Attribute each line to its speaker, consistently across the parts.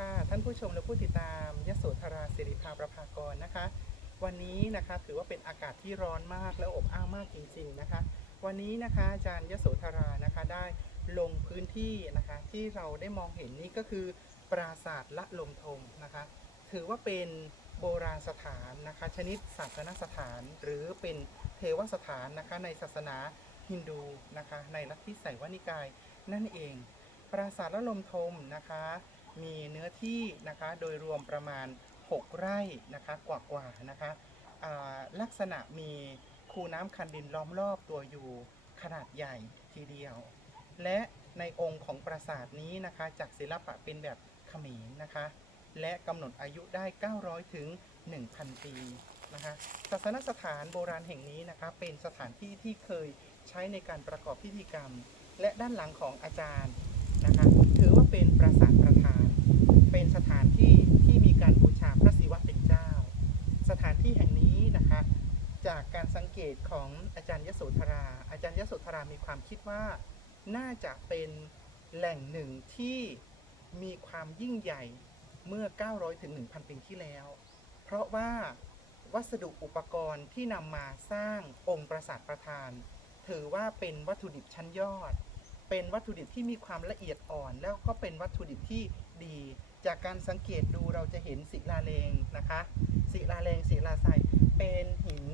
Speaker 1: ค่ะ ท่านผู้ชมและผู้ติดตามยโสธราสิริภาประภากรนะคะ วันนี้นะคะถือว่าเป็นอากาศที่ร้อนมากและอบอ้าวมากจริงๆนะคะ วันนี้นะคะอาจารย์ยโสธรานะคะได้ลงพื้นที่นะคะที่เราได้มองเห็นนี่ก็คือ ปราสาทละลมทมนะคะ ถือว่าเป็นโบราณสถานนะคะ ชนิดศาสนสถาน หรือเป็นเทวสถานนะคะในศาสนาฮินดูนะคะ ในลัทธิไสยวนิกายนั่นเอง ปราสาทละลมทมนะคะ มีเนื้อที่นะคะโดยรวมประมาณ 6 ไร่นะคะกว่าๆนะคะลักษณะมีคูน้ำคันดินล้อมรอบตัวอยู่ขนาดใหญ่ทีเดียว และในองค์ของปราสาทนี้นะคะจากศิลปะเป็นแบบเขมรนะคะ และกำหนดอายุได้ 900 ถึง 1,000 ปีนะคะศาสนสถานโบราณแห่งนี้นะคะเป็นสถานที่ที่เคยใช้ในการประกอบพิธีกรรม และด้านหลังของอาจารย์นะคะ เป็นปราสาทประธาน เป็นสถานที่ที่มีการบูชาพระศิวะเป็นเจ้า สถานที่แห่งนี้นะคะจากการสังเกตของอาจารย์ยโสธรา อาจารย์ยโสธรามีความคิดว่าน่าจะเป็นแหล่งหนึ่งที่มีความยิ่งใหญ่เมื่อ 900ถึง1,000 ปีที่แล้ว เพราะว่าวัสดุอุปกรณ์ที่นำมาสร้างองค์ปราสาทประธาน ถือว่าเป็นวัตถุดิบชั้นยอด เป็นวัตถุดิบที่มีความละเอียดอ่อน แล้วก็เป็นวัตถุดิบที่ดี จากการสังเกตดูเราจะเห็นศิลาแรงนะคะศิลาแรงศิลาทรายเป็นหิน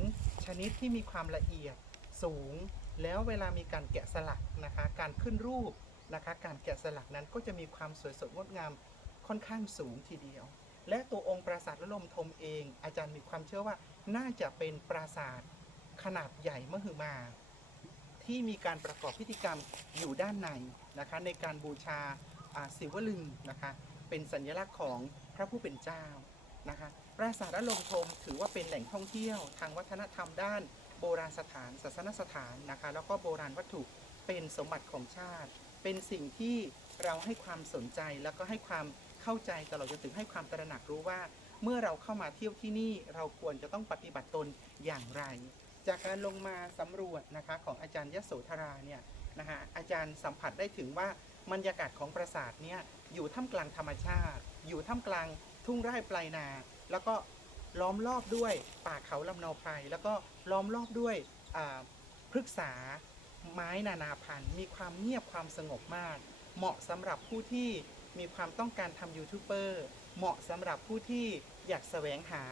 Speaker 1: ชนิดที่มีความละเอียดสูง แล้วเวลามีการแกะสลักนะคะ การขึ้นรูปนะคะ การแกะสลักนั้นก็จะมีความสวยสดงดงามค่อนข้างสูงทีเดียว และตัวองค์ปราสาทละลมทมเอง อาจารย์มีความเชื่อว่าน่าจะเป็นปราสาทขนาดใหญ่มหึมา ที่มีการประกอบพิธีกรรมอยู่ด้านในนะคะในการบูชาศิวลึงนะคะเป็นสัญลักษณ์ของพระผู้เป็นเจ้านะคะปราสาทลมทมถือว่าเป็นแหล่งท่องเที่ยว ทางวัฒนธรรมด้านโบราณสถาน ศาสนสถานนะคะแล้วก็โบราณวัตถุเป็นสมบัติของชาติ เป็นสิ่งที่เราให้ความสนใจแล้วก็ให้ความเข้าใจตลอดจนถึงให้ความตระหนักรู้ว่า เมื่อเราเข้ามาเที่ยวที่นี่เราควรจะต้องปฏิบัติตนอย่างไร จากการลงมาสำรวจนะคะของอาจารย์ยโสธราเนี่ยนะคะอาจารย์สัมผัสได้ถึงว่าบรรยากาศของปราสาทเนี่ยอยู่ท่ามกลางธรรมชาติ อยู่ท่ามกลางทุ่งไร่ปลายนา แล้วก็ล้อมรอบด้วยป่าเขาลำนาไพรแล้วก็ล้อมรอบด้วยพฤกษาไม้นานาพันธุ์ มีความเงียบความสงบมาก เหมาะสำหรับผู้ที่มีความต้องการทำยูทูบเบอร์เหมาะสำหรับผู้ที่อยากแสวงหา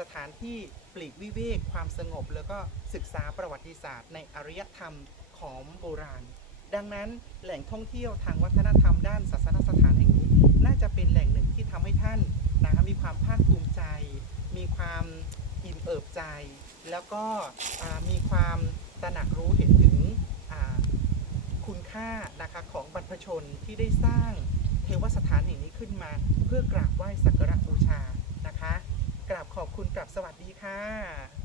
Speaker 1: สถานที่ปลีกวิเวกความสงบ แล้วก็ศึกษาประวัติศาสตร์ ในอารยธรรมของโบราณ ดังนั้นแหล่งท่องเที่ยวทางวัฒนธรรมด้านศาสนสถานแห่งนี้ น่าจะเป็นแหล่งหนึ่งที่ทำให้ท่านนะคะมีความภาคภูมิใจ มีความอิ่มเอิบใจ แล้วก็มีความตระหนักรู้เห็นถึงคุณค่านะคะของบรรพชนที่ได้สร้างเทวสถานแห่งนี้ขึ้นมา เพื่อกราบไหว้สักก ระบูชาบขอบคุณกราบสวัสดีค่ะ